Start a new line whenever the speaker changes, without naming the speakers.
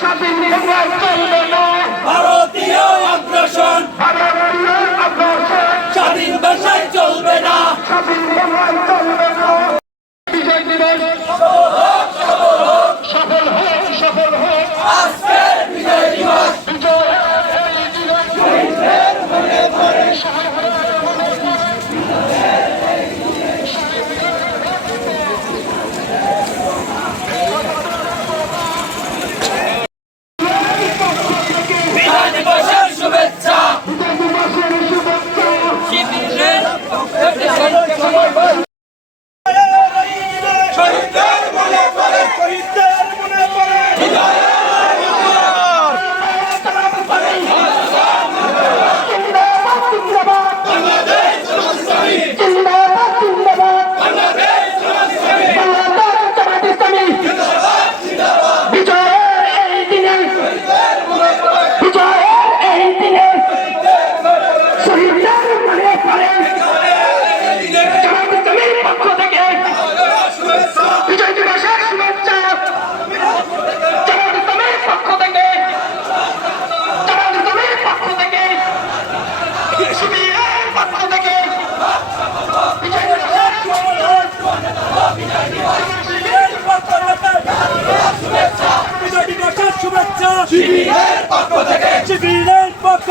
স্বাধীন
শহীদদের মনে করে শহীদদের
শুভেচ্ছা। শিবিরের পক্ষ থেকে।
শিবিরের পক্ষ